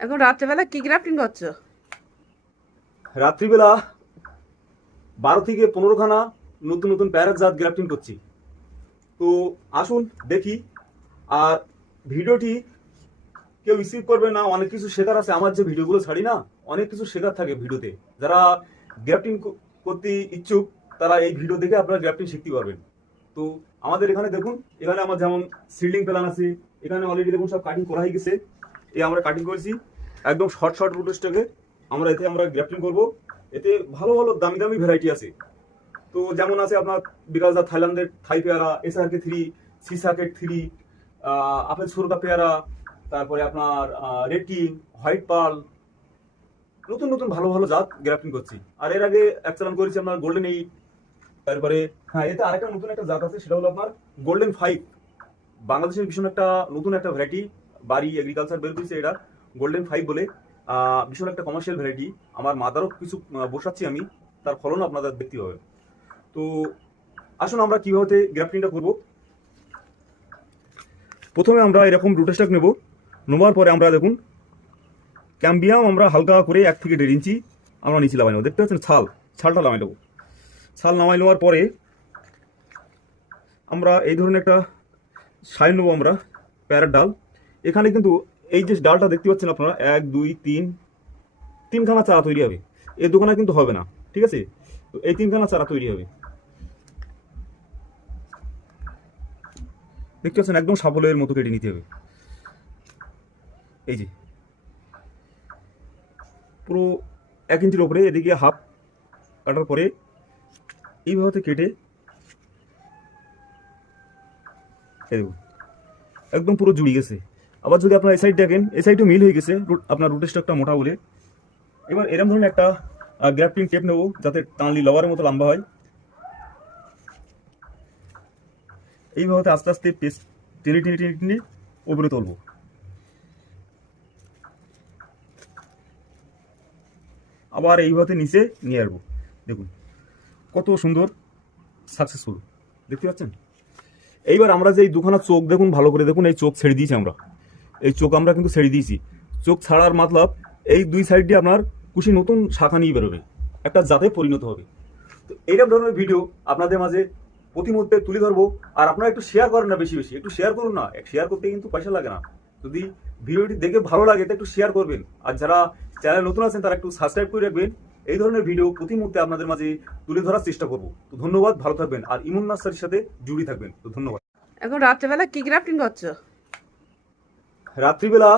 এখন রাত্রেবেলা কি গ্রাফটিং করছো? রাত্রিবেলা 12 থেকে 15 খানা নতুন নতুন প্যারাক জাত গ্রাফটিং করছি। তো আসুন দেখি। আর ভিডিওটি কেউ রিসিভ করবে না, অনেক কিছু শেখার আছে। আমার যে ভিডিওগুলো ছাড়ি না, অনেক কিছু শেখার থাকে ভিডিওতে। যারা গ্রাফটিং করতে ইচ্ছুক তারা এই ভিডিও দেখে আপনারা গ্রাফটিং শিখতে পারবেন। তো আমাদের এখানে দেখুন, এখানে আমার যেমন সিল্ডিং প্ল্যান আছে। এখানে অলরেডি দেখুন সব কাটিং করা হয়ে গেছে। এই আমরা কাটিং করেছি একদম শর্ট শর্ট রুট স্টকে। আমরা গ্রাফটিং করব। এতে ভালো ভালো দামি দামি ভ্যারাইটি আছে। তো যেমন আছে আপনার বিকাশ দা থাইল্যান্ডের থাই পেয়ারা, এসআরকে 3, সিসাকেট 3, আপেল সুরকা পেয়ারা, তারপরে আপনার রেড কিং, হোয়াইট পার্ল, নতুন নতুন ভালো ভালো জাত গ্রাফটিং করছি। আর এর আগে এক চালান করেছি আপনার গোল্ডেন 8। তারপরে হ্যাঁ, এতে আরেকটা নতুন একটা জাত আছে, সেটা হলো আপনার গোল্ডেন 5। বাংলাদেশের ভীষণ একটা নতুন একটা ভ্যারাইটি বাড়ি এগ্রিকালচার বের করেছে, এটা গোল্ডেন 5 বলে। ভীষণ একটা কমার্শিয়াল ভ্যারাইটি। আমার মাদারও কিছু বসাচ্ছি আমি, তার ফলনও আপনাদের দেখতে হবে। তো আসুন আমরা কিভাবে গ্রাফটিংটা করব। প্রথমে আমরা এরকম রুট স্টক নেব। নেওয়ার পরে আমরা দেখুন ক্যাম্বিয়াম আমরা হালকা করে 1 থেকে 1.5 ইঞ্চি আমরা নিচে নামাই নেবো। দেখতে পাচ্ছেন ছালটা নামাই নেবো। ছাল নামাই নেওয়ার পরে আমরা এই ধরনের একটা সাইন নেবো আমরা প্যারার ডাল। এখানে কিন্তু এই যে ডালটা দেখতে পাচ্ছেন আপনারা 1 2 3 খানা চারা তৈরি হবে। এই দোকানে কিন্তু হবে না, ঠিক আছে? তো এই 3 খানা চারা তৈরি হবে। দেখতে পাচ্ছেন একদম সাফল্যের মতো কেটে নিতে হবে। এই যে পুরো 1 ইঞ্চির ওপরে, এদিকে হাফ কাটার পরে এইভাবে কেটে এই দেখুন একদম পুরো জুড়ে গেছে। আবার যদি আপনার এই সাইড দেখেন, এই সাইডও মিল হয়ে গেছে, আপনার রুট স্টকটা মোটা বলে। এবার এরকম ধরনের একটা গ্রাফটিং টেপ নেবো, যাতে টানলি লবারের মতো লম্বা হয়। এইভাবে আস্তে আস্তে পেস্ট টেনে টেনে টেনে টেনে উপরে তুলবো। আবার এইভাবে নিচে নিয়ে আসবো। দেখুন কত সুন্দর সাকসেসফুল, দেখতে পাচ্ছেন? এইবার আমরা যে এই দুখানা চোখ দেখুন, ভালো করে দেখুন, এই চোখ ছেড়ে দিয়েছি আমরা। এই চোখ আমরা কিন্তু ছেড়ে দিয়েছি। চোখ ছাড়ার মতলব এই দুই সাইড দিয়ে আপনার কুশি নতুন শাখা নিয়ে বেরোবে, একটা জাতে পরিণত হবে। তো এইরকম ধরনের ভিডিও আপনাদের মাঝে প্রতি মুহূর্তে তুলে ধরবো। আর আপনারা একটু শেয়ার করেন না, বেশি বেশি একটু শেয়ার করুন না। শেয়ার করতে কিন্তু পয়সা লাগে না। যদি ভিডিওটি দেখে ভালো লাগে তো একটু শেয়ার করবেন। আর যারা চ্যানেল নতুন আছেন তারা একটু সাবস্ক্রাইব করে রাখবেন। এই ধরনের ভিডিও প্রতি মুহূর্তে আপনাদের মাঝে তুলে ধরার চেষ্টা করবো। তো ধন্যবাদ, ভালো থাকবেন আর ইমন নার্সারির সাথে জুড়ে থাকবেন। তো ধন্যবাদ। এখন রাত্রেবেলা কি গ্রাফটিং করছো? রাত্রিবেলা